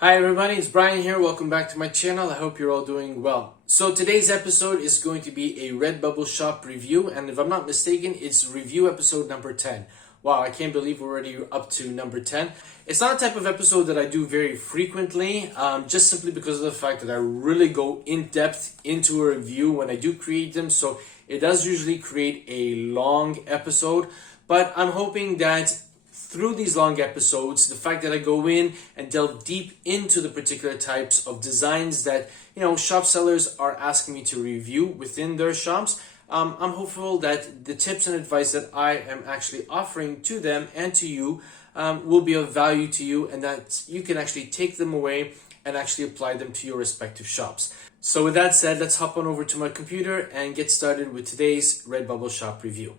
Hi everybody, it's Brian here. Welcome back to my channel. I hope you're all doing well. So today's episode is going to be a Redbubble shop review, and if I'm not mistaken, it's review episode number 10. Wow, I can't believe we're already up to number 10. It's not a type of episode that I do very frequently, just simply because of the fact that I really go in depth into a review when I do create them. So it does usually create a long episode, but I'm hoping that through these long episodes, the fact that I go in and delve deep into the particular types of designs that shop sellers are asking me to review within their shops, I'm hopeful that the tips and advice that I am actually offering to them and to you will be of value to you, and that you can actually take them away and actually apply them to your respective shops. So with that said, let's hop on over to my computer and get started with today's Redbubble shop review.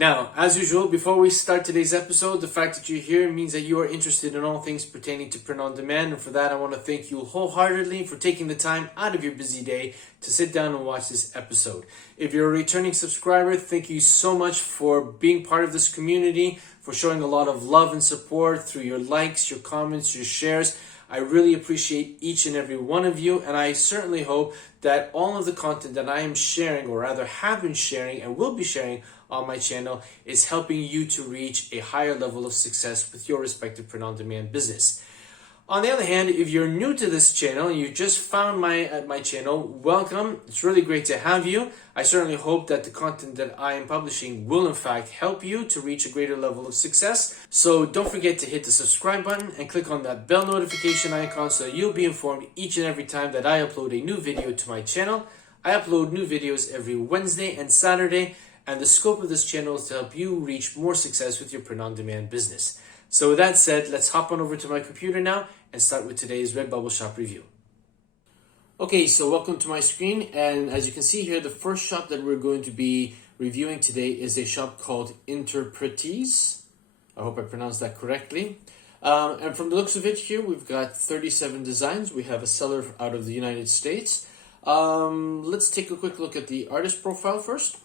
Now, as usual, before we start today's episode, the fact that you're here means that you are interested in all things pertaining to print on demand, and for that I want to thank you wholeheartedly for taking the time out of your busy day to sit down and watch this episode. If you're a returning subscriber, thank you so much for being part of this community, for showing a lot of love and support through your likes, your comments, your shares. I really appreciate each and every one of you, and I certainly hope that all of the content that I am sharing, or rather have been sharing and will be sharing on my channel, is helping you to reach a higher level of success with your respective print-on-demand business. On the other hand, if you're new to this channel and you just found my channel, welcome. It's really great to have you. I certainly hope that the content that I am publishing will in fact help you to reach a greater level of success. So don't forget to hit the subscribe button and click on that bell notification icon so you'll be informed each and every time that I upload a new video to my channel. I upload new videos every Wednesday and Saturday, and the scope of this channel is to help you reach more success with your print-on-demand business. So with that said, let's hop on over to my computer now and start with today's Redbubble shop review. Okay, so welcome to my screen, and as you can see here, the first shop that we're going to be reviewing today is a shop called Interpretees. I hope I pronounced that correctly. And from the looks of it here, we've got 37 designs. We have a seller out of the United States. Let's take a quick look at the artist profile first.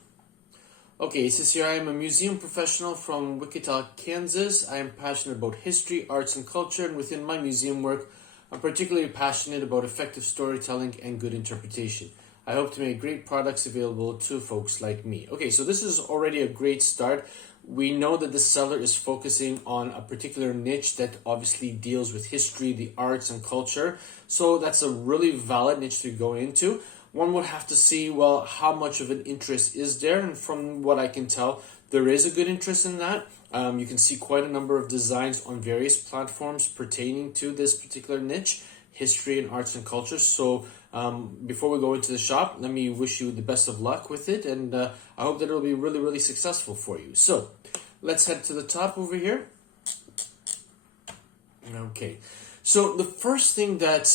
Okay, it says here, I am a museum professional from Wichita, Kansas. I am passionate about history, arts, and culture, and within my museum work, I'm particularly passionate about effective storytelling and good interpretation. I hope to make great products available to folks like me. Okay, so this is already a great start. We know that the seller is focusing on a particular niche that obviously deals with history, the arts, and culture. So that's a really valid niche to go into. One would have to see, well, how much of an interest is there, and from what I can tell, there is a good interest in that. You can see quite a number of designs on various platforms pertaining to this particular niche, history and arts and culture. So before we go into the shop, let me wish you the best of luck with it, and I hope that it'll be really, really successful for you. So let's head to the top over here. Okay. So the first thing that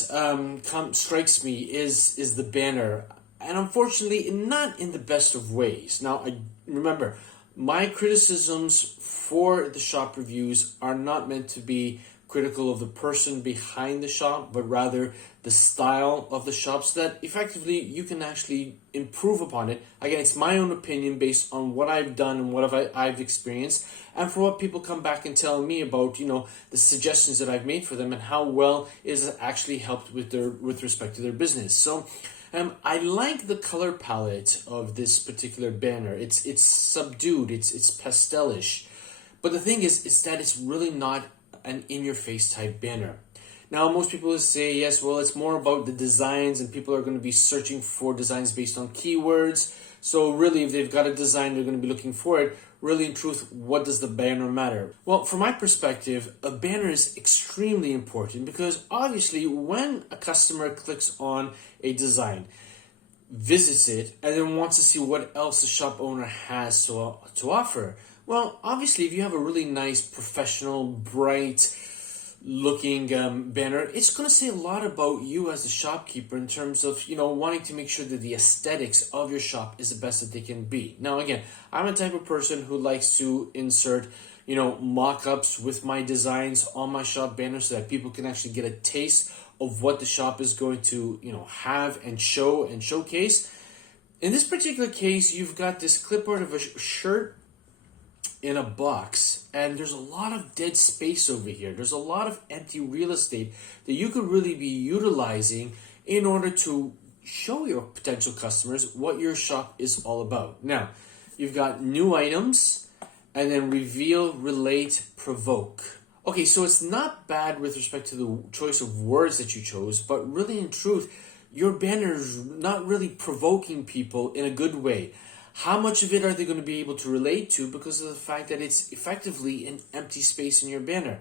strikes me is the banner, and unfortunately not in the best of ways. Now, remember, my criticisms for the shop reviews are not meant to be critical of the person behind the shop, but rather the style of the shop, so that effectively you can actually improve upon it. Again, it's my own opinion based on what I've done and what I've experienced, and for what people come back and tell me about, the suggestions that I've made for them and how well it has actually helped with respect to their business. So I like the color palette of this particular banner. It's subdued, it's pastelish, but the thing is that it's really not an in-your-face type banner. Now, most people will say, yes, well, it's more about the designs, and people are going to be searching for designs based on keywords. So really, if they've got a design, they're going to be looking for it. Really, in truth, what does the banner matter? Well, from my perspective, a banner is extremely important, because obviously when a customer clicks on a design, visits it, and then wants to see what else the shop owner has to offer, well, obviously, if you have a really nice, professional, bright looking banner, it's going to say a lot about you as a shopkeeper in terms of, wanting to make sure that the aesthetics of your shop is the best that they can be. Now, again, I'm a type of person who likes to insert, mock-ups with my designs on my shop banner so that people can actually get a taste of what the shop is going to, have and show and showcase. In this particular case, you've got this clipboard of a shirt in a box, and there's a lot of dead space over here. There's a lot of empty real estate that you could really be utilizing in order to show your potential customers what your shop is all about. Now, you've got new items, and then reveal, relate, provoke. Okay, so it's not bad with respect to the choice of words that you chose, but really in truth, your banner is not really provoking people in a good way. How much of it are they going to be able to relate to because of the fact that it's effectively an empty space in your banner?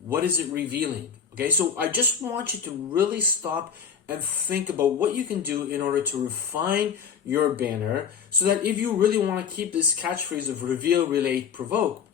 What is it revealing? Okay, so I just want you to really stop and think about what you can do in order to refine your banner so that if you really want to keep this catchphrase of reveal, relate, provoke,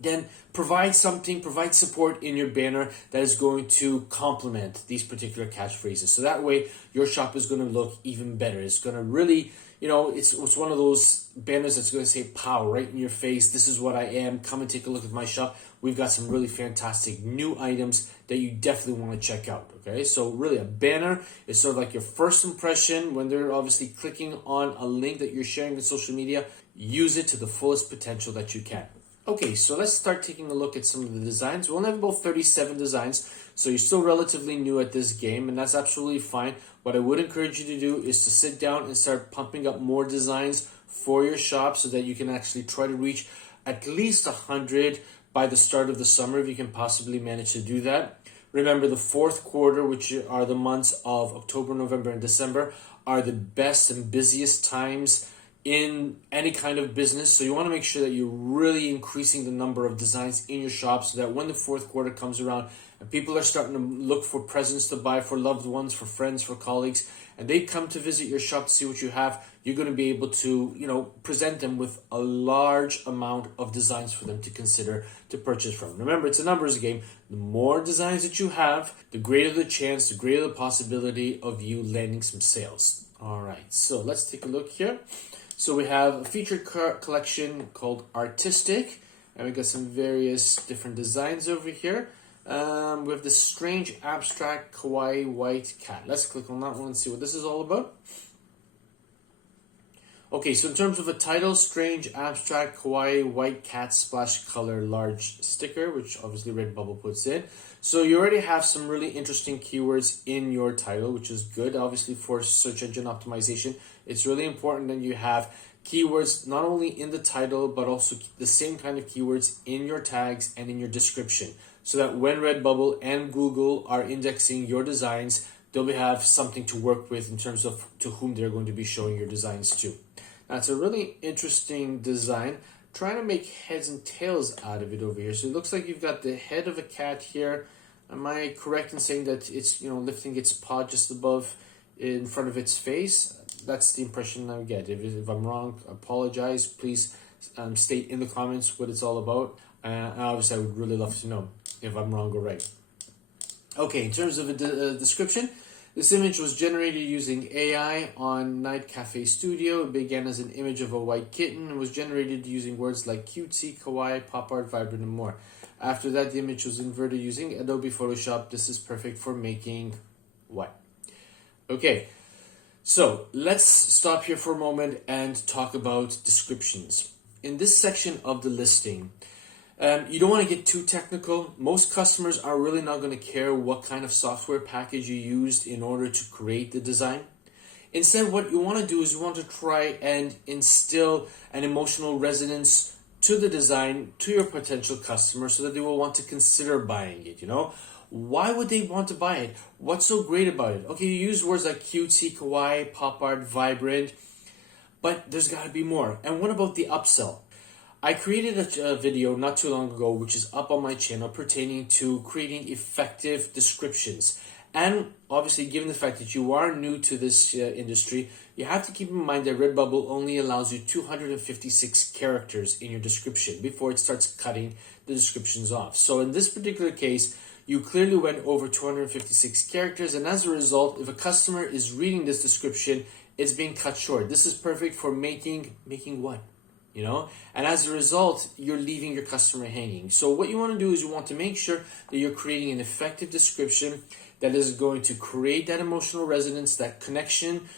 then provide something, provide support in your banner that is going to complement these particular catchphrases. So that way your shop is going to look even better. It's going to really, it's one of those banners that's going to say pow right in your face. This is what I am. Come and take a look at my shop. We've got some really fantastic new items that you definitely want to check out. Okay, so really a banner is sort of like your first impression when they're obviously clicking on a link that you're sharing on social media. Use it to the fullest potential that you can. Okay, so let's start taking a look at some of the designs. We only have about 37 designs, so you're still relatively new at this game, and that's absolutely fine. What I would encourage you to do is to sit down and start pumping up more designs for your shop so that you can actually try to reach at least 100 by the start of the summer if you can possibly manage to do that. Remember, the fourth quarter, which are the months of October, November, and December, are the best and busiest times in any kind of business. So you want to make sure that you're really increasing the number of designs in your shop so that when the fourth quarter comes around and people are starting to look for presents to buy for loved ones, for friends, for colleagues, and they come to visit your shop to see what you have, you're going to be able to, present them with a large amount of designs for them to consider to purchase from. Remember, it's a numbers game. The more designs that you have, the greater the chance, the greater the possibility of you landing some sales. All right, so let's take a look here. So we have a featured collection called Artistic, and we got some various different designs over here. We have this strange abstract kawaii white cat. Let's click on that one and see what this is all about. Okay, so in terms of a title, strange abstract kawaii white cat splash color large sticker, which obviously Redbubble puts in. So you already have some really interesting keywords in your title, which is good. Obviously for search engine optimization, it's really important that you have keywords not only in the title, but also the same kind of keywords in your tags and in your description, so that when Redbubble and Google are indexing your designs, they'll have something to work with in terms of to whom they're going to be showing your designs to. That's a really interesting design. Trying to make heads and tails out of it over here. So it looks like you've got the head of a cat here. Am I correct in saying that it's lifting its paw just above in front of its face? That's the impression I get. If I'm wrong, apologize. Please state in the comments what it's all about. And obviously, I would really love to know if I'm wrong or right. Okay, in terms of a description, this image was generated using AI on Night Cafe Studio. It began as an image of a white kitten and was generated using words like cutesy, kawaii, pop art, vibrant, and more. After that, the image was inverted using Adobe Photoshop. This is perfect for making what? Okay, so let's stop here for a moment and talk about descriptions. In this section of the listing, you don't want to get too technical. Most customers are really not going to care what kind of software package you used in order to create the design. Instead, what you want to do is you want to try and instill an emotional resonance to the design, to your potential customer, so that they will want to consider buying it, Why would they want to buy it? What's so great about it? Okay, you use words like cutesy, kawaii, pop art, vibrant, but there's got to be more. And what about the upsell? I created a video not too long ago, which is up on my channel, pertaining to creating effective descriptions. And obviously, given the fact that you are new to this industry, you have to keep in mind that Redbubble only allows you 256 characters in your description before it starts cutting the descriptions off. So in this particular case, you clearly went over 256 characters, and as a result, if a customer is reading this description, it's being cut short. This is perfect for making what? And as a result, you're leaving your customer hanging. So what you want to do is you want to make sure that you're creating an effective description that is going to create that emotional resonance, that connection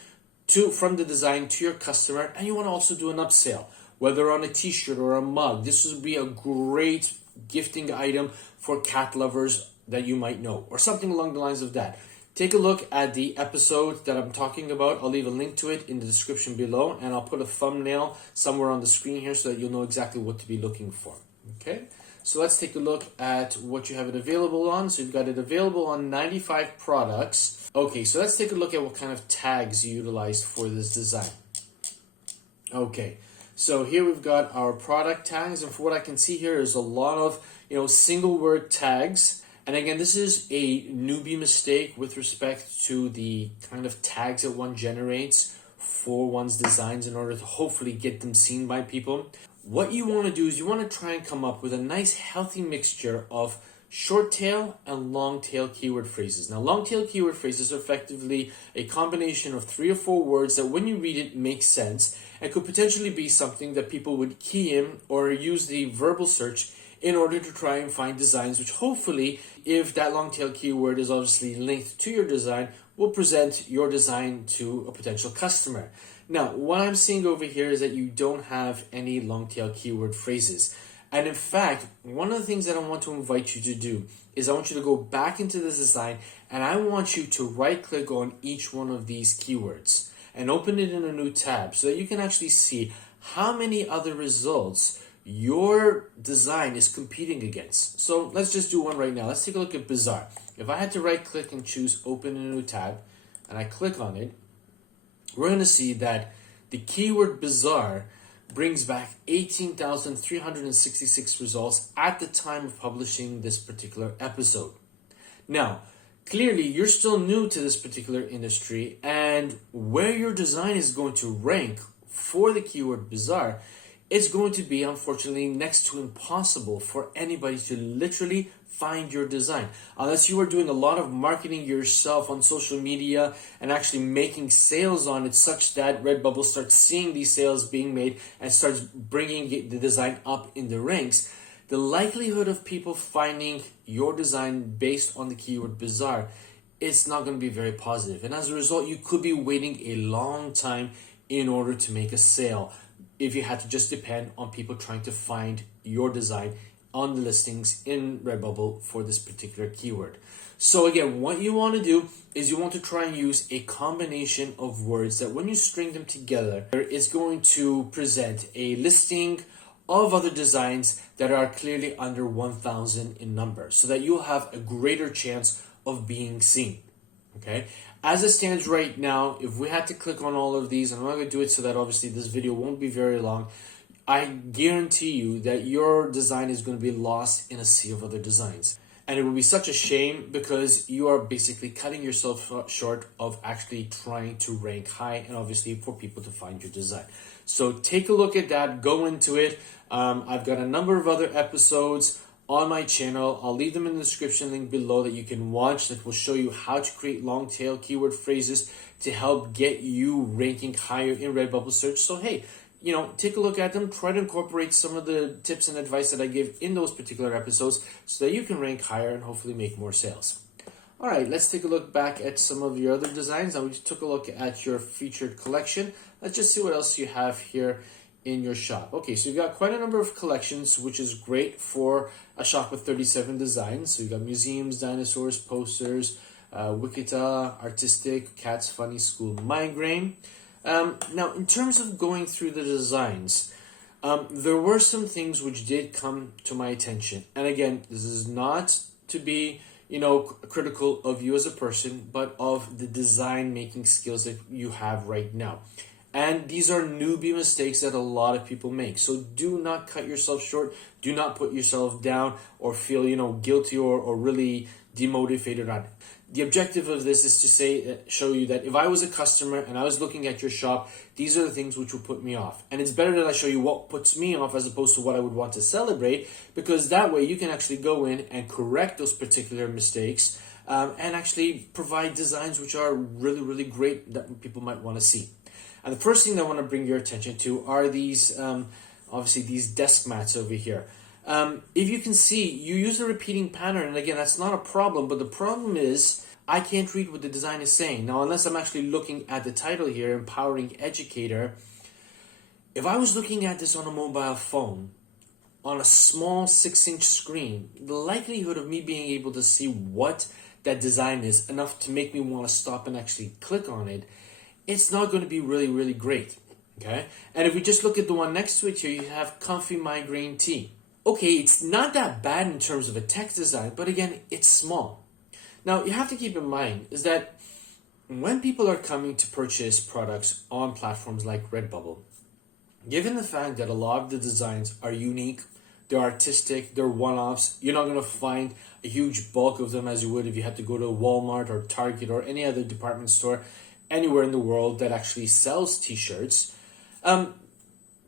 from the design to your customer, and you want to also do an upsell, whether on a t-shirt or a mug. This would be a great gifting item for cat lovers that you might know, or something along the lines of that. Take a look at the episode that I'm talking about. I'll leave a link to it in the description below, and I'll put a thumbnail somewhere on the screen here so that you'll know exactly what to be looking for. Okay, so let's take a look at what you have it available on. So you've got it available on 95 products. Okay, so let's take a look at what kind of tags you utilized for this design. Okay, so here we've got our product tags, and for what I can see here is a lot of single word tags. And again, this is a newbie mistake with respect to the kind of tags that one generates for one's designs in order to hopefully get them seen by people. What you want to do is you want to try and come up with a nice healthy mixture of short tail and long tail keyword phrases. Now, long tail keyword phrases are effectively a combination of 3 or 4 words that when you read it makes sense and could potentially be something that people would key in or use the verbal search in order to try and find designs which hopefully, if that long tail keyword is obviously linked to your design, will present your design to a potential customer. Now, what I'm seeing over here is that you don't have any long tail keyword phrases. And in fact, one of the things that I want to invite you to do is I want you to go back into this design and I want you to right click on each one of these keywords and open it in a new tab so that you can actually see how many other results your design is competing against. So let's just do one right now. Let's take a look at bizarre. If I had to right click and choose open in a new tab and I click on it, we're going to see that the keyword bizarre brings back 18,366 results at the time of publishing this particular episode. Now, clearly you're still new to this particular industry, and where your design is going to rank for the keyword bizarre, it's going to be, unfortunately, next to impossible for anybody to literally find your design. Unless you are doing a lot of marketing yourself on social media and actually making sales on it such that Redbubble starts seeing these sales being made and starts bringing the design up in the ranks, the likelihood of people finding your design based on the keyword bizarre, it's not going to be very positive. And as a result, you could be waiting a long time in order to make a sale if you had to just depend on people trying to find your design on the listings in Redbubble for this particular keyword. So again, what you want to do is you want to try and use a combination of words that when you string them together, is going to present a listing of other designs that are clearly under 1,000 in number so that you'll have a greater chance of being seen. Okay, as it stands right now, if we had to click on all of these, and I'm not going to do it so that obviously this video won't be very long, I guarantee you that your design is going to be lost in a sea of other designs. And it would be such a shame because you are basically cutting yourself short of actually trying to rank high and obviously for people to find your design. So take a look at that, go into it. I've got a number of other episodes on my channel. I'll leave them in the description link below that you can watch that will show you how to create long tail keyword phrases to help get you ranking higher in Redbubble search. So hey, take a look at them, try to incorporate some of the tips and advice that I give in those particular episodes so that you can rank higher and hopefully make more sales. All right, let's take a look back at some of your other designs. Now we just took a look at your featured collection. Let's just see what else you have here in your shop. Okay, so you've got quite a number of collections, which is great for a shop with 37 designs. So you've got museums, dinosaurs, posters, Wichita, artistic, cats, funny, school, migraine. Now, in terms of going through the designs, there were some things which did come to my attention. And again, this is not to be, critical of you as a person, but of the design making skills that you have right now. And these are newbie mistakes that a lot of people make. So do not cut yourself short. Do not put yourself down or feel, guilty or really demotivated on it. The objective of this is to show you that if I was a customer and I was looking at your shop, these are the things which would put me off. And it's better that I show you what puts me off as opposed to what I would want to celebrate, because that way you can actually go in and correct those particular mistakes and actually provide designs which are really, really great that people might want to see. And the first thing that I want to bring your attention to are these, obviously these desk mats over here. If you can see, you use a repeating pattern, and again, that's not a problem, but the problem is I can't read what the design is saying. Now, unless I'm actually looking at the title here, Empowering Educator, if I was looking at this on a mobile phone, on a small 6-inch screen, the likelihood of me being able to see what that design is enough to make me want to stop and actually click on it, it's not going to be really, really great. Okay? And if we just look at the one next to it here, you have Comfy Migraine Tea. Okay, it's not that bad in terms of a text design, but again, it's small. Now, you have to keep in mind is that when people are coming to purchase products on platforms like Redbubble, given the fact that a lot of the designs are unique, they're artistic, they're one-offs, you're not going to find a huge bulk of them as you would if you had to go to Walmart or Target or any other department store anywhere in the world that actually sells t-shirts.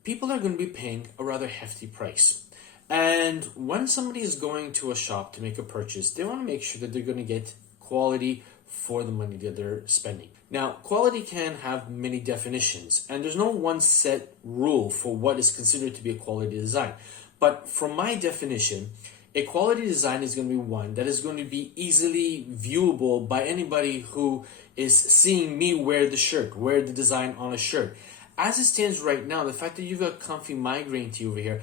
People are going to be paying a rather hefty price. And when somebody is going to a shop to make a purchase, they want to make sure that they're going to get quality for the money that they're spending. Now, quality can have many definitions, and there's no one set rule for what is considered to be a quality design. But from my definition, a quality design is going to be one that is going to be easily viewable by anybody who is seeing me wear the shirt, wear the design on a shirt. As it stands right now, the fact that you've got Comfy Migraine Tea over here,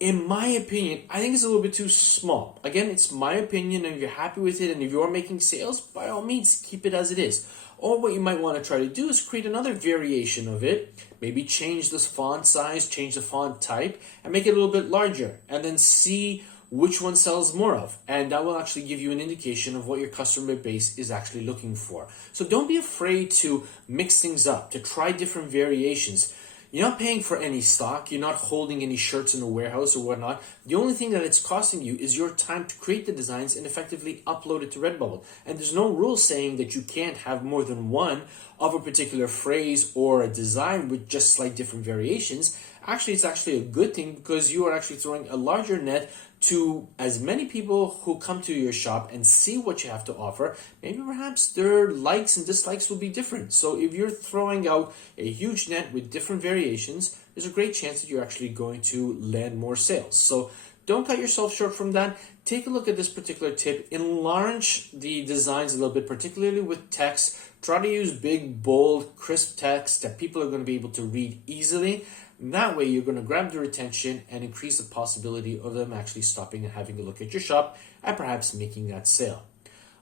in my opinion, I think it's a little bit too small. Again, it's my opinion, and if you're happy with it and if you're making sales, by all means, keep it as it is. Or what you might want to try to do is create another variation of it, maybe change the font size, change the font type, and make it a little bit larger, and then see which one sells more of. And that will actually give you an indication of what your customer base is actually looking for. So don't be afraid to mix things up, to try different variations. You're not paying for any stock. You're not holding any shirts in a warehouse or whatnot. The only thing that it's costing you is your time to create the designs and effectively upload it to Redbubble. And there's no rule saying that you can't have more than one of a particular phrase or a design with just slight different variations. Actually, it's actually a good thing because you are actually throwing a larger net to as many people who come to your shop and see what you have to offer. Maybe perhaps their likes and dislikes will be different. So if you're throwing out a huge net with different variations, there's a great chance that you're actually going to land more sales. So don't cut yourself short from that. Take a look at this particular tip. Enlarge the designs a little bit, particularly with text. Try to use big, bold, crisp text that people are going to be able to read easily. That way, you're going to grab their attention and increase the possibility of them actually stopping and having a look at your shop and perhaps making that sale.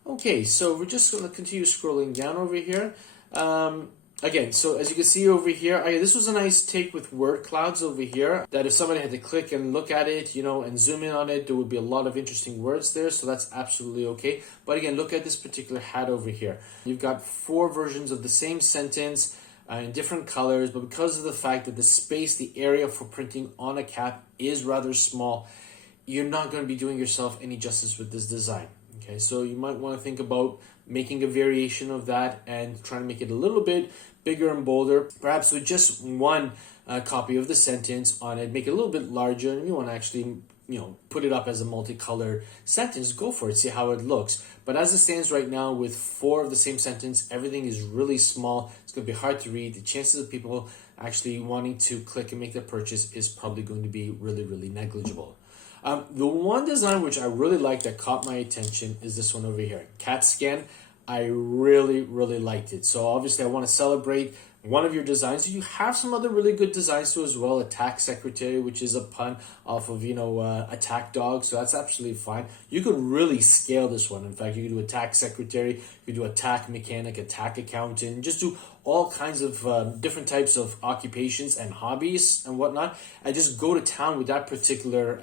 Okay, so we're just going to continue scrolling down over here. Again, so as you can see over here, this was a nice take with word clouds over here, that if somebody had to click and look at it, and zoom in on it, there would be a lot of interesting words there, so that's absolutely okay. But again, look at this particular hat over here. You've got 4 versions of the same sentence, in different colors, but because of the fact that the space, the area for printing on a cap is rather small, you're not going to be doing yourself any justice with this design. Okay, so you might want to think about making a variation of that and trying to make it a little bit bigger and bolder, perhaps with just one copy of the sentence on it, make it a little bit larger, and you want to actually put it up as a multicolored sentence, go for it, see how it looks. But as it stands right now with 4 of the same sentence, everything is really small. It's going to be hard to read. The chances of people actually wanting to click and make the purchase is probably going to be really, really negligible. The one design which I really like that caught my attention is this one over here, CAT scan. I really, really liked it. So obviously I want to celebrate one of your designs. You have some other really good designs too as well. Attack Secretary, which is a pun off of, Attack Dog. So that's absolutely fine. You could really scale this one. In fact, you could do Attack Secretary, you could do Attack Mechanic, Attack Accountant, just do all kinds of different types of occupations and hobbies and whatnot, and just go to town with that particular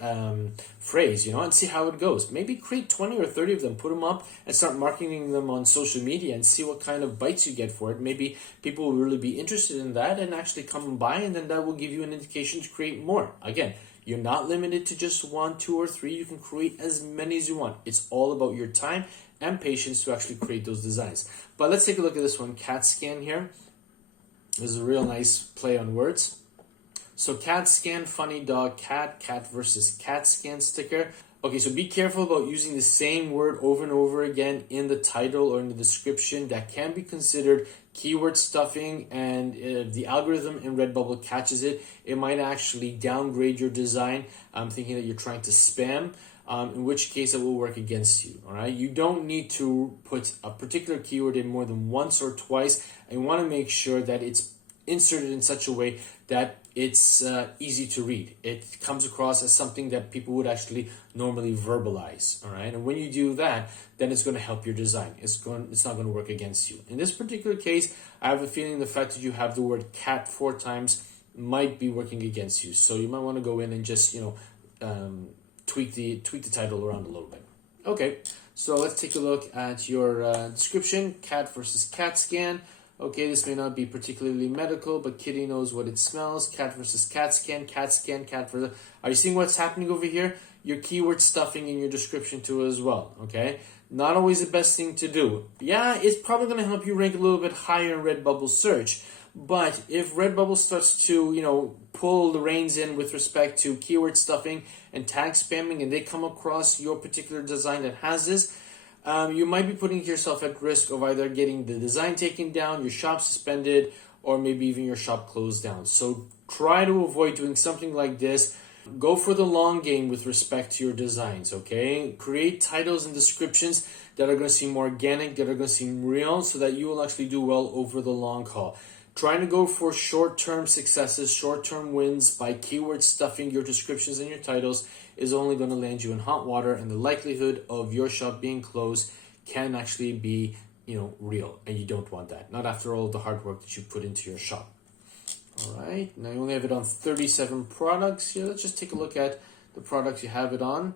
phrase, and see how it goes. Maybe create 20 or 30 of them, put them up, and start marketing them on social media and see what kind of bites you get for it. Maybe people will really be interested in that and actually come and buy, and then that will give you an indication to create more. Again, you're not limited to just 1, 2, or 3. You can create as many as you want. It's all about your time and patience to actually create those designs. But let's take a look at this one, CAT scan here. This is a real nice play on words. So CAT scan, funny dog, cat versus CAT scan sticker. Okay, so be careful about using the same word over and over again in the title or in the description. That can be considered keyword stuffing, and if the algorithm in Redbubble catches it, it might actually downgrade your design. I'm thinking that you're trying to spam. in which case it will work against you. All right, you don't need to put a particular keyword in more than once or twice, and you want to make sure that it's inserted in such a way that it's easy to read. It comes across as something that people would actually normally verbalize. All right, and when you do that, then it's going to help your design. It's not going to work against you. In this particular case, I have a feeling the fact that you have the word cat 4 times might be working against you. So you might want to go in and just tweak the title around a little bit. Okay, so let's take a look at your description. Cat versus cat scan. Okay, this may not be particularly medical, but kitty knows what it smells. Cat versus cat scan, cat versus... Are you seeing what's happening over here? Your keyword stuffing in your description too as well, okay? Not always the best thing to do. Yeah, it's probably going to help you rank a little bit higher in Redbubble search, but if Redbubble starts to, pull the reins in with respect to keyword stuffing and tag spamming, and they come across your particular design that has this, you might be putting yourself at risk of either getting the design taken down, your shop suspended, or maybe even your shop closed down. So try to avoid doing something like this. Go for the long game with respect to your designs, okay? Create titles and descriptions that are going to seem organic, that are going to seem real, so that you will actually do well over the long haul. Trying to go for short-term successes, short-term wins by keyword stuffing your descriptions and your titles is only going to land you in hot water, and the likelihood of your shop being closed can actually be, real, and you don't want that. Not after all the hard work that you put into your shop. All right, now you only have it on 37 products here. Let's just take a look at the products you have it on.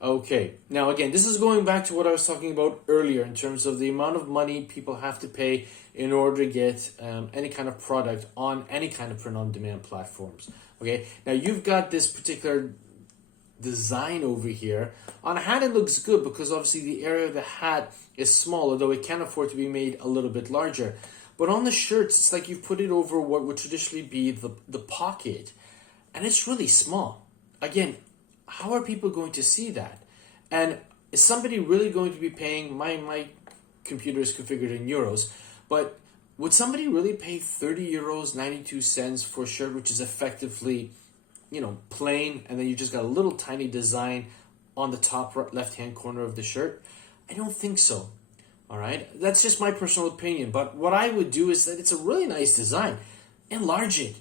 Okay, now again, this is going back to what I was talking about earlier in terms of the amount of money people have to pay in order to get any kind of product on any kind of print-on-demand platforms. Okay, now you've got this particular design over here. On a hat, it looks good because obviously the area of the hat is small, although it can afford to be made a little bit larger. But on the shirts, it's like you've put it over what would traditionally be the pocket, and it's really small. Again, how are people going to see that? And is somebody really going to be paying, my computer is configured in euros, but would somebody really pay 30 euros 92 cents for a shirt which is effectively, plain, and then you just got a little tiny design on the top left-hand corner of the shirt? I don't think so. All right, that's just my personal opinion. But what I would do is that it's a really nice design. Enlarge it,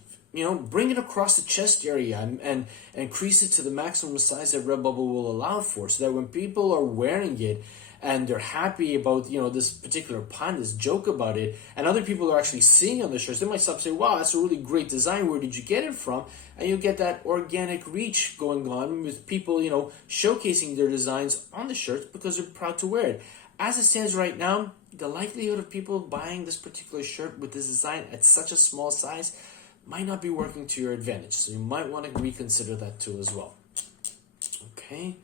bring it across the chest area and increase it to the maximum size that Redbubble will allow for, so that when people are wearing it and they're happy about, this particular pun, this joke about it, and other people are actually seeing on the shirts, they might stop and say, wow, that's a really great design. Where did you get it from? And you get that organic reach going on with people, showcasing their designs on the shirts because they're proud to wear it. As it stands right now, the likelihood of people buying this particular shirt with this design at such a small size might not be working to your advantage. So you might want to reconsider that too as well. Okay.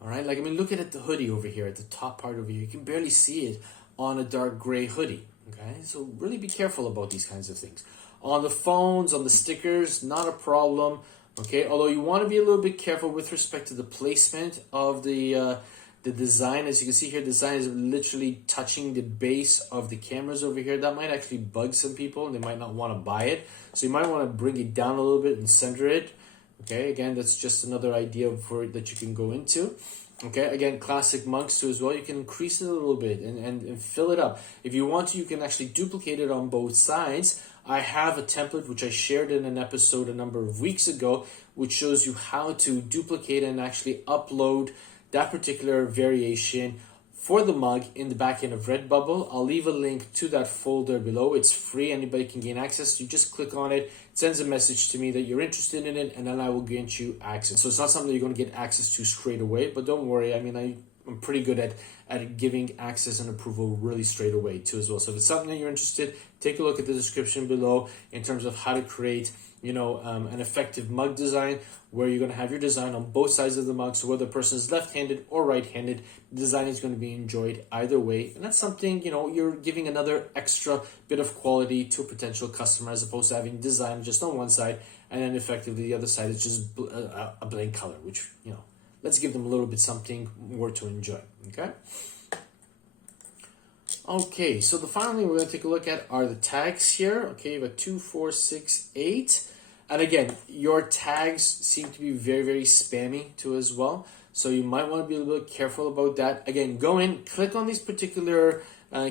All right. Look at the hoodie over here at the top part over here. You can barely see it on a dark gray hoodie. Okay. So really be careful about these kinds of things. On the phones, on the stickers, not a problem. Okay. Although you want to be a little bit careful with respect to the placement of the design. As you can see here, the design is literally touching the base of the cameras over here. That might actually bug some people, and they might not want to buy it. So you might want to bring it down a little bit and center it. Okay, again, that's just another idea for it that you can go into. Okay, again, classic mugs too as well. You can increase it a little bit and fill it up. If you want to, you can actually duplicate it on both sides. I have a template which I shared in an episode a number of weeks ago, which shows you how to duplicate and actually upload that particular variation for the mug in the back end of Redbubble. I'll leave a link to that folder below. It's free. Anybody can gain access. You just click on it, sends a message to me that you're interested in it, and then I will grant you access. So it's not something that you're going to get access to straight away, but don't worry. I'm pretty good at giving access and approval really straight away too as well. So if it's something that you're interested, take a look at the description below in terms of how to create an effective mug design where you're going to have your design on both sides of the mug. So whether the person is left-handed or right-handed, the design is going to be enjoyed either way. And that's something, you're giving another extra bit of quality to a potential customer, as opposed to having design just on one side and then effectively the other side is just a blank color, which, let's give them a little bit something more to enjoy. Okay, so the final thing we're going to take a look at are the tags here. Okay, you have 2, 4, 6, 8. And again, your tags seem to be very, very spammy too as well. So you might want to be a little bit careful about that. Again, go in, click on these particular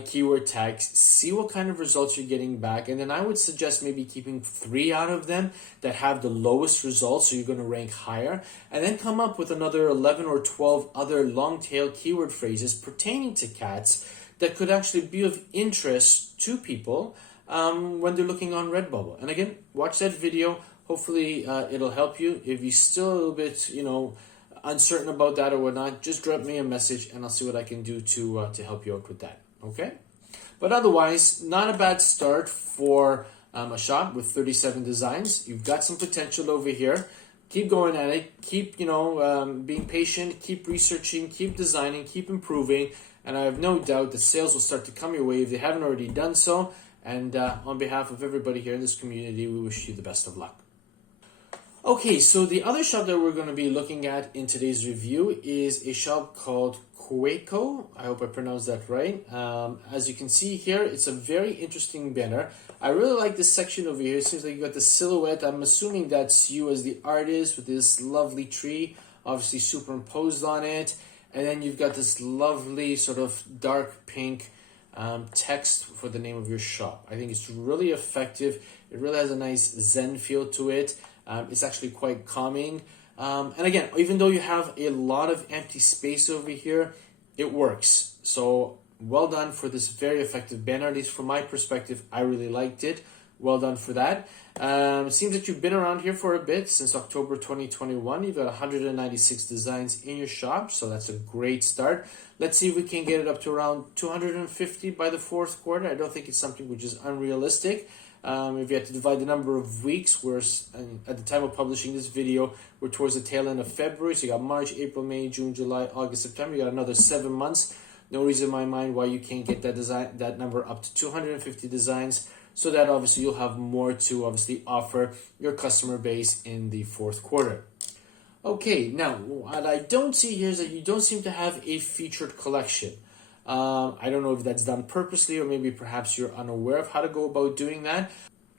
keyword tags, see what kind of results you're getting back, and then I would suggest maybe keeping 3 out of them that have the lowest results, so you're going to rank higher, and then come up with another 11 or 12 other long tail keyword phrases pertaining to cats that could actually be of interest to people when they're looking on Redbubble. And again, watch that video. Hopefully it'll help you. If you're still a little bit, uncertain about that or whatnot, just drop me a message and I'll see what I can do to help you out with that. Okay? But otherwise, not a bad start for a shop with 37 designs. You've got some potential over here. Keep going at it. Keep, being patient. Keep researching. Keep designing. Keep improving. And I have no doubt that sales will start to come your way if they haven't already done so. And on behalf of everybody here in this community, we wish you the best of luck. Okay, so the other shop that we're going to be looking at in today's review is a shop called Quaco. I hope I pronounced that right. As you can see here, it's a very interesting banner. I really like this section over here. It seems like you got the silhouette. I'm assuming that's you as the artist with this lovely tree, obviously superimposed on it. And then you've got this lovely sort of dark pink text for the name of your shop. I think it's really effective. It really has a nice zen feel to it. It's actually quite calming. And again, even though you have a lot of empty space over here, it works. So well done for this very effective banner. At least from my perspective, I really liked it. Well done for that. It seems that you've been around here for a bit, since October 2021. You've got 196 designs in your shop, so that's a great start. Let's see if we can get it up to around 250 by the fourth quarter. I don't think it's something which is unrealistic. If you had to divide the number of weeks, at the time of publishing this video, we're towards the tail end of February. So you got March, April, May, June, July, August, September. You got another 7 months. No reason in my mind why you can't get that number up to 250 designs. So that obviously you'll have more to obviously offer your customer base in the fourth quarter. Okay, now what I don't see here is that you don't seem to have a featured collection. I don't know if that's done purposely or maybe perhaps you're unaware of how to go about doing that.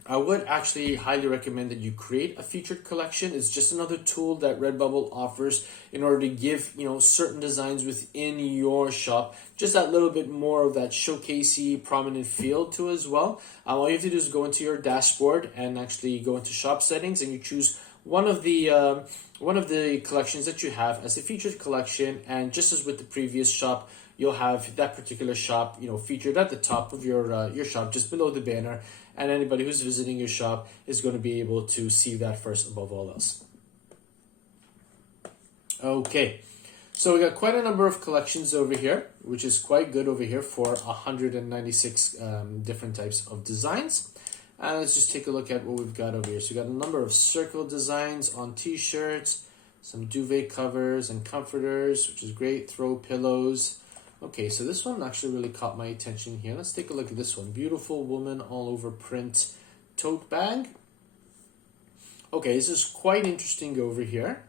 I would actually highly recommend that you create a featured collection. It's just another tool that Redbubble offers in order to give, certain designs within your shop just that little bit more of that showcasey, prominent feel to as well. All you have to do is go into your dashboard and actually go into shop settings, and you choose one of the collections that you have as a featured collection. And just as with the previous shop, you'll have that particular shop, featured at the top of your shop, just below the banner, and anybody who's visiting your shop is going to be able to see that first above all else. Okay, so we got quite a number of collections over here, which is quite good over here for 196 different types of designs. And let's just take a look at what we've got over here. So we got a number of circle designs on t-shirts, some duvet covers and comforters, which is great, throw pillows. Okay, so this one actually really caught my attention here. Let's take a look at this one. Beautiful woman all over print tote bag. Okay, this is quite interesting over here.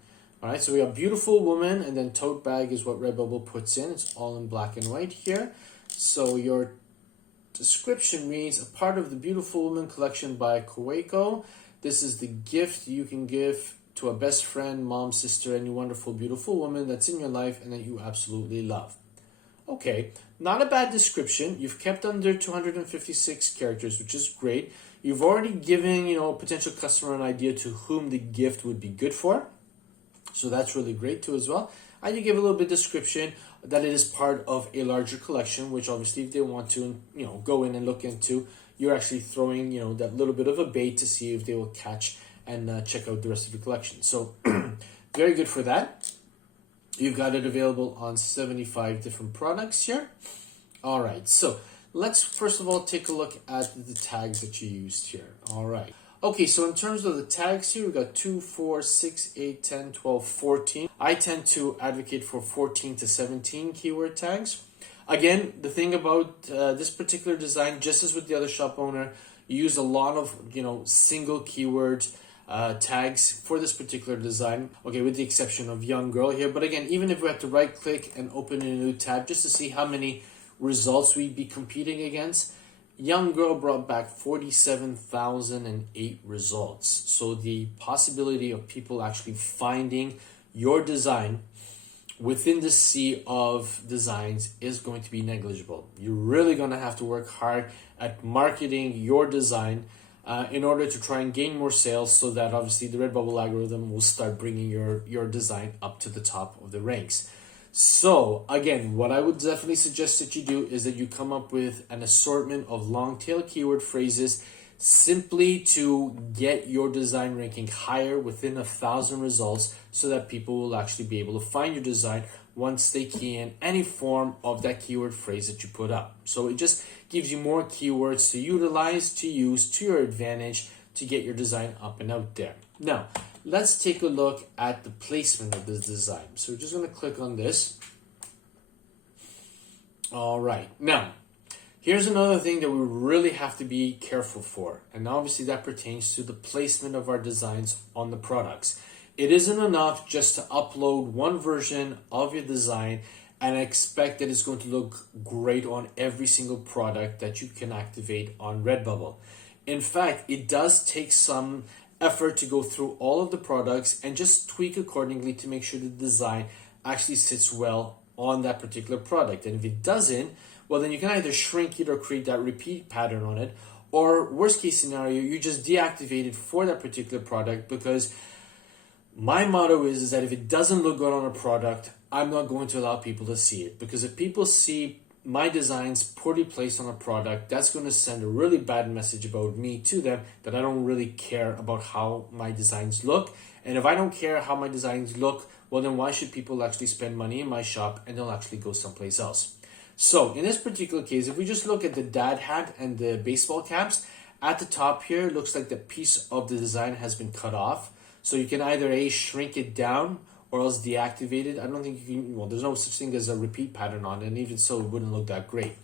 All right, so we have beautiful woman, and then tote bag is what Redbubble puts in. It's all in black and white here. So your description reads, a part of the Beautiful Woman collection by Quaco. This is the gift you can give to a best friend, mom, sister, any wonderful, beautiful woman that's in your life and that you absolutely love. Okay, not a bad description. You've kept under 256 characters, which is great. You've already given, a potential customer an idea to whom the gift would be good for. So that's really great too as well. And you give a little bit of description that it is part of a larger collection, which obviously if they want to, go in and look into, you're actually throwing, that little bit of a bait to see if they will catch and check out the rest of the collection. So very good for that. You've got it available on 75 different products here. All right, so let's first of all take a look at the tags that you used here. All right. Okay, so in terms of the tags here, we've got 2, 4, 6, 8, 10, 12, 14. I tend to advocate for 14 to 17 keyword tags. Again, the thing about this particular design, just as with the other shop owner, you use a lot of, single keyword tags for this particular design. Okay, with the exception of young girl here. But again, even if we have to right click and open a new tab just to see how many results we'd be competing against, young girl brought back 47,008 results. So the possibility of people actually finding your design within the sea of designs is going to be negligible. You're really going to have to work hard at marketing your design in order to try and gain more sales, so that obviously the Redbubble algorithm will start bringing your design up to the top of the ranks. So again, what I would definitely suggest that you do is that you come up with an assortment of long tail keyword phrases simply to get your design ranking higher within 1,000 results, so that people will actually be able to find your design once they key in any form of that keyword phrase that you put up. So it just gives you more keywords to utilize, to use to your advantage to get your design up and out there. Now, let's take a look at the placement of this design. So we're just going to click on this. All right. Now, here's another thing that we really have to be careful for. And obviously that pertains to the placement of our designs on the products. It isn't enough just to upload one version of your design and expect that it's going to look great on every single product that you can activate on Redbubble. In fact, it does take some effort to go through all of the products and just tweak accordingly to make sure the design actually sits well on that particular product. And if it doesn't, well, then you can either shrink it or create that repeat pattern on it, or worst case scenario, you just deactivate it for that particular product, because my motto is that if it doesn't look good on a product, I'm not going to allow people to see it. Because if people see my designs poorly placed on a product, that's going to send a really bad message about me to them, that I don't really care about how my designs look. And if I don't care how my designs look, well, then why should people actually spend money in my shop and they'll actually go someplace else? So in this particular case, if we just look at the dad hat and the baseball caps, at the top here, it looks like the piece of the design has been cut off. So you can either A, shrink it down, or else deactivate it. I don't think you can, well, there's no such thing as a repeat pattern on it, and even so, it wouldn't look that great.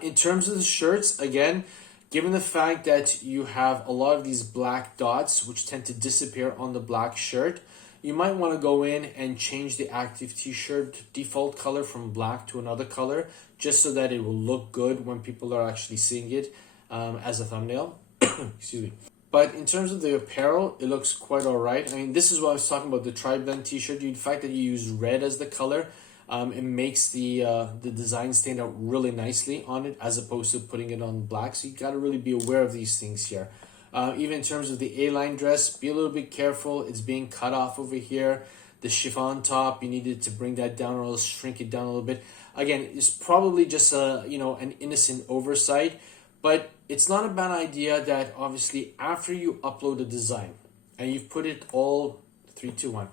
In terms of the shirts, again, given the fact that you have a lot of these black dots, which tend to disappear on the black shirt, you might want to go in and change the active t-shirt default color from black to another color, just so that it will look good when people are actually seeing it as a thumbnail. Excuse me. But in terms of the apparel, it looks quite all right. I mean, this is what I was talking about, the tri-blend t-shirt. The fact that you use red as the color, it makes the design stand out really nicely on it, as opposed to putting it on black. So you got to really be aware of these things here. Even in terms of the A-line dress, be a little bit careful. It's being cut off over here. The chiffon top, you needed to bring that down or else shrink it down a little bit. Again, it's probably just an innocent oversight. But it's not a bad idea that obviously after you upload a design and you've put it all 3, 2, 1,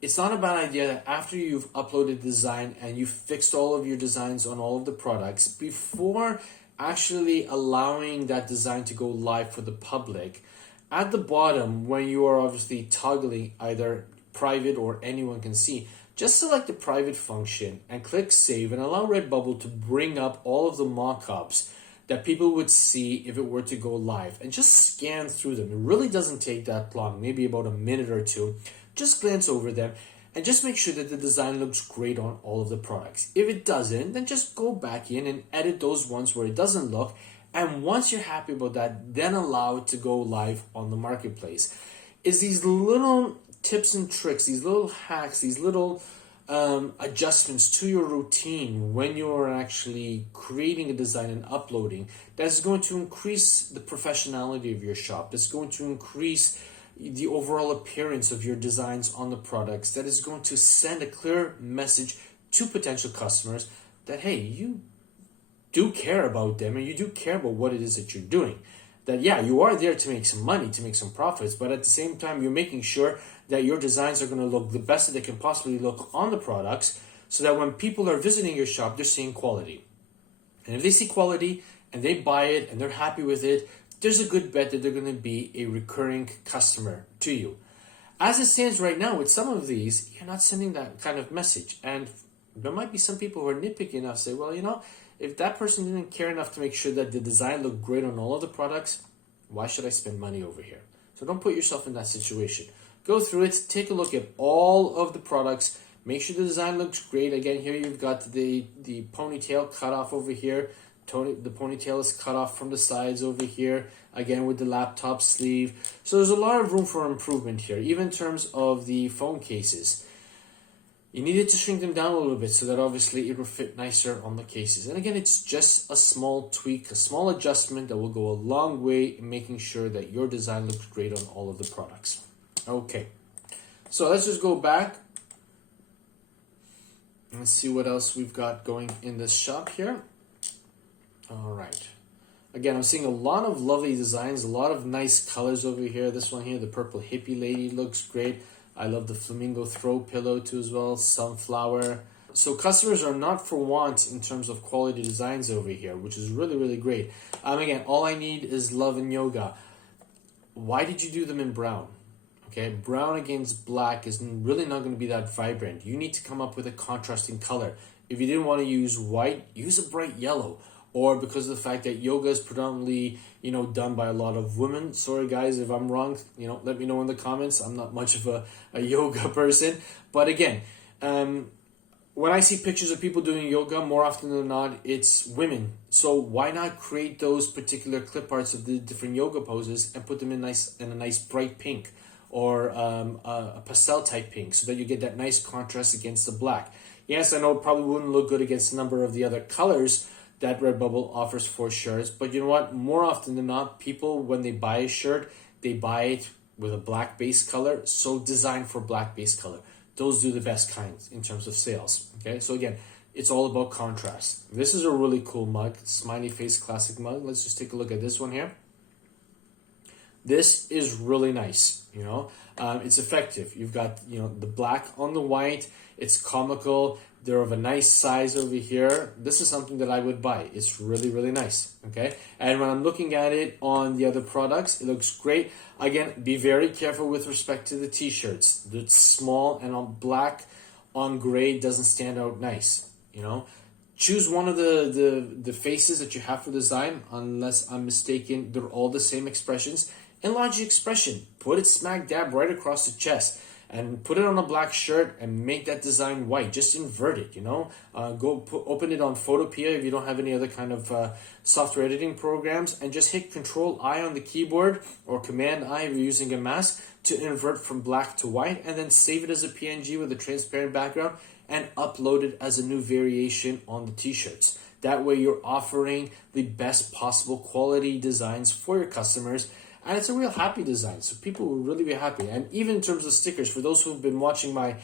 it's not a bad idea that after you've uploaded design and you've fixed all of your designs on all of the products, before actually allowing that design to go live for the public, at the bottom when you are obviously toggling either private or anyone can see, just select the private function and click save and allow Redbubble to bring up all of the mockups that people would see if it were to go live, and just scan through them. It really doesn't take that long, maybe about a minute or two. Just glance over them and just make sure that the design looks great on all of the products. If it doesn't, then just go back in and edit those ones where it doesn't look, and once you're happy about that, then allow it to go live on the marketplace. It's these little tips and tricks, these little hacks, these little adjustments to your routine when you're actually creating a design and uploading, that's going to increase the professionality of your shop, that's going to increase the overall appearance of your designs on the products, that is going to send a clear message to potential customers that, hey, you do care about them and you do care about what it is that you're doing. That, yeah, you are there to make some money, to make some profits, but at the same time, you're making sure that your designs are going to look the best that they can possibly look on the products, so that when people are visiting your shop, they're seeing quality. And if they see quality and they buy it and they're happy with it, there's a good bet that they're going to be a recurring customer to you. As it stands right now, with some of these, you're not sending that kind of message. And there might be some people who are nitpicky enough to say, well, if that person didn't care enough to make sure that the design looked great on all of the products, why should I spend money over here? So don't put yourself in that situation. Go through it, take a look at all of the products, make sure the design looks great. Again, here you've got the ponytail cut off over here. The ponytail is cut off from the sides over here, again with the laptop sleeve. So there's a lot of room for improvement here, even in terms of the phone cases. You needed to shrink them down a little bit so that obviously it will fit nicer on the cases. And again, it's just a small tweak, a small adjustment that will go a long way in making sure that your design looks great on all of the products. Okay, so let's just go back and see what else we've got going in this shop here. All right. Again, I'm seeing a lot of lovely designs, a lot of nice colors over here. This one here, the purple hippie lady, looks great. I love the flamingo throw pillow too as well, sunflower. So customers are not for want in terms of quality designs over here, which is really, really great. Again, all I need is love and yoga. Why did you do them in brown? Okay, brown against black is really not going to be that vibrant. You need to come up with a contrasting color. If you didn't want to use white, use a bright yellow. Or because of the fact that yoga is predominantly, done by a lot of women. Sorry guys, if I'm wrong, let me know in the comments. I'm not much of a yoga person. But again, when I see pictures of people doing yoga, more often than not, it's women. So why not create those particular clip arts of the different yoga poses and put them in a nice bright pink or a pastel type pink so that you get that nice contrast against the black. Yes, I know it probably wouldn't look good against a number of the other colors that Redbubble offers for shirts, but you know what? More often than not, people, when they buy a shirt, they buy it with a black base color, so designed for black base color. Those do the best kinds in terms of sales, okay? So again, it's all about contrast. This is a really cool mug, smiley face classic mug. Let's just take a look at this one here. This is really nice, it's effective. You've got, the black on the white, it's comical. They're of a nice size over here. This is something that I would buy. It's really, really nice, okay? And when I'm looking at it on the other products, it looks great. Again, be very careful with respect to the t-shirts. It's small and on black on gray doesn't stand out nice, Choose one of the faces that you have for design, unless I'm mistaken, they're all the same expressions. Enlarge the expression. Put it smack dab right across the chest. And put it on a black shirt and make that design white. Just invert it, open it on Photopea if you don't have any other kind of software editing programs, and just hit Control-I on the keyboard or Command-I if you're using a mouse to invert from black to white, and then save it as a PNG with a transparent background and upload it as a new variation on the t-shirts. That way you're offering the best possible quality designs for your customers. And it's a real happy design, so people will really be happy. And even in terms of stickers, for those who've been watching my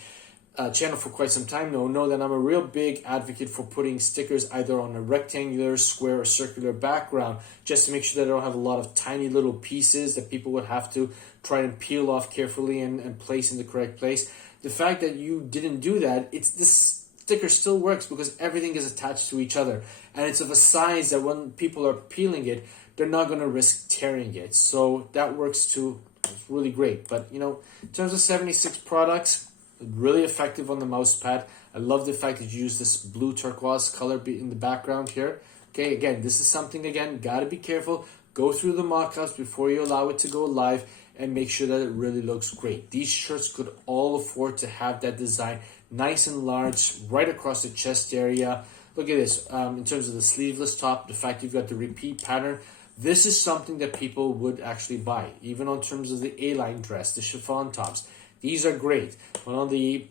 channel for quite some time now, know that I'm a real big advocate for putting stickers either on a rectangular, square, or circular background, just to make sure that I don't have a lot of tiny little pieces that people would have to try and peel off carefully and place in the correct place. The fact that you didn't do that, this sticker still works because everything is attached to each other. And it's of a size that when people are peeling it, they're not going to risk tearing it. So that works too. It's really great. But, in terms of 76 products, really effective on the mouse pad. I love the fact that you use this blue turquoise color in the background here. Okay, again, this is something, got to be careful. Go through the mock-ups before you allow it to go live and make sure that it really looks great. These shirts could all afford to have that design nice and large right across the chest area. Look at this. In terms of the sleeveless top, the fact you've got the repeat pattern, this is something that people would actually buy, even on terms of the A-line dress, the chiffon tops. These are great. But on the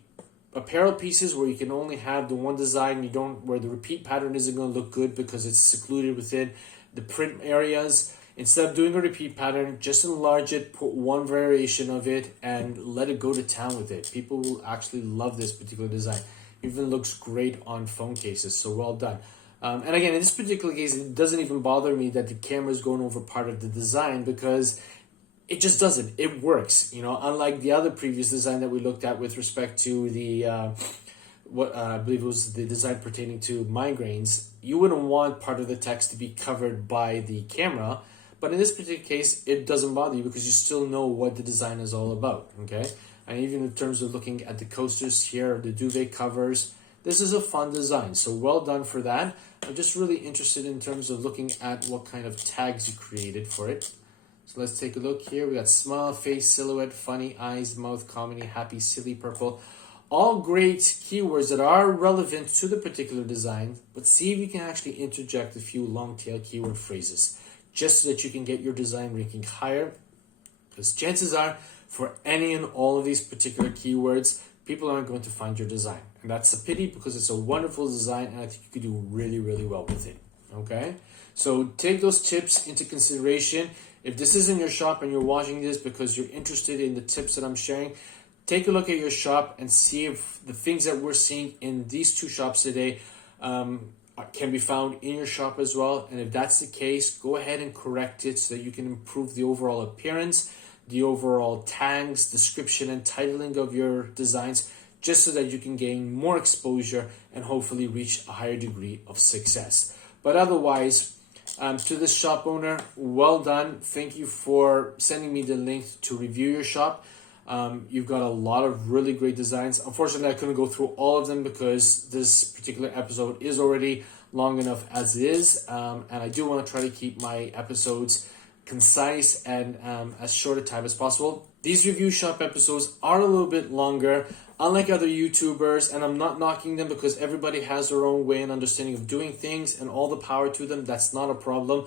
apparel pieces where you can only have the one design, where the repeat pattern isn't going to look good because it's secluded within the print areas, instead of doing a repeat pattern, just enlarge it, put one variation of it, and let it go to town with it. People will actually love this particular design. Even looks great on phone cases, so well done. And again, in this particular case, it doesn't even bother me that the camera is going over part of the design because it just doesn't. It works, unlike the other previous design that we looked at with respect to the, I believe it was the design pertaining to migraines. You wouldn't want part of the text to be covered by the camera, but in this particular case, it doesn't bother you because you still know what the design is all about, okay? And even in terms of looking at the coasters here, the duvet covers, this is a fun design, so well done for that. I'm just really interested in terms of looking at what kind of tags you created for it. So let's take a look here. We got smile, face, silhouette, funny, eyes, mouth, comedy, happy, silly, purple. All great keywords that are relevant to the particular design, but see if you can actually interject a few long tail keyword phrases just so that you can get your design ranking higher. Because chances are, for any and all of these particular keywords, people aren't going to find your design. And that's a pity because it's a wonderful design and I think you could do really, really well with it. Okay? So take those tips into consideration. If this isn't your shop and you're watching this because you're interested in the tips that I'm sharing, take a look at your shop and see if the things that we're seeing in these two shops today can be found in your shop as well. And if that's the case, go ahead and correct it so that you can improve the overall appearance, the overall tags, description, and titling of your designs, just so that you can gain more exposure and hopefully reach a higher degree of success. But otherwise, to this shop owner, well done. Thank you for sending me the link to review your shop. You've got a lot of really great designs. Unfortunately, I couldn't go through all of them because this particular episode is already long enough as it is. And I do want to try to keep my episodes concise and as short a time as possible. These review shop episodes are a little bit longer, unlike other YouTubers, and I'm not knocking them because everybody has their own way and understanding of doing things, and all the power to them. That's not a problem.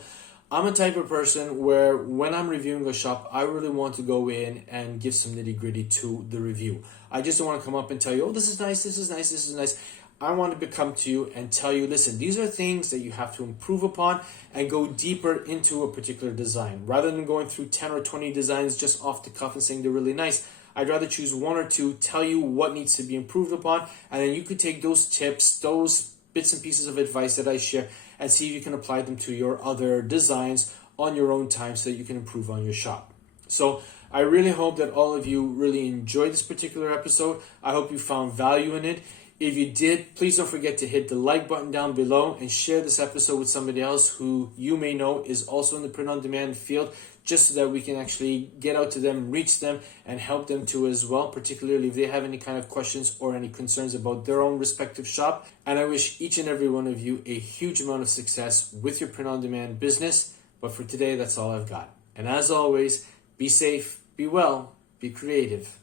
I'm a type of person where when I'm reviewing a shop, I really want to go in and give some nitty gritty to the review. I just don't want to come up and tell you, oh, this is nice, this is nice, this is nice. I want to come to you and tell you, listen, these are things that you have to improve upon and go deeper into a particular design. Rather than going through 10 or 20 designs just off the cuff and saying they're really nice, I'd rather choose one or two, tell you what needs to be improved upon, and then you could take those tips, those bits and pieces of advice that I share, and see if you can apply them to your other designs on your own time so that you can improve on your shop. So I really hope that all of you really enjoyed this particular episode. I hope you found value in it. If you did, please don't forget to hit the like button down below and share this episode with somebody else who you may know is also in the print-on-demand field, just so that we can actually get out to them, reach them, and help them too as well, particularly if they have any kind of questions or any concerns about their own respective shop. And I wish each and every one of you a huge amount of success with your print-on-demand business. But for today, that's all I've got. And as always, be safe, be well, be creative.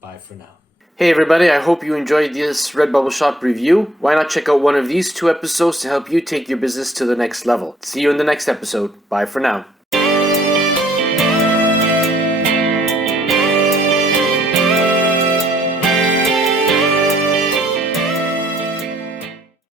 Bye for now. Hey everybody, I hope you enjoyed this Redbubble shop review. Why not check out one of these two episodes to help you take your business to the next level? See you in the next episode. Bye for now.